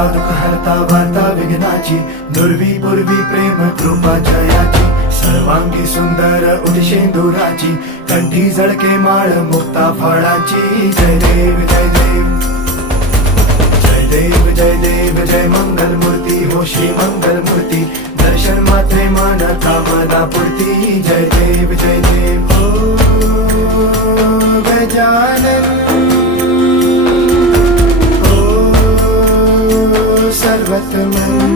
हरता दुःख हरता वार्ता विघ्नाची, दुर्वी पूर्वी प्रेम कृपा जयाची, सर्वांगी सुंदर उदिशेंदुराची, कंठी झळके माळ मुक्ता फळाची. जय देव जय देव जय देव जय देव जय मंगल मूर्ती हो श्री मंगल मूर्ती, दर्शन मात्रे मन कामना पूर्ती. जय देव जय देव हो गजानन हो सर्वतमन.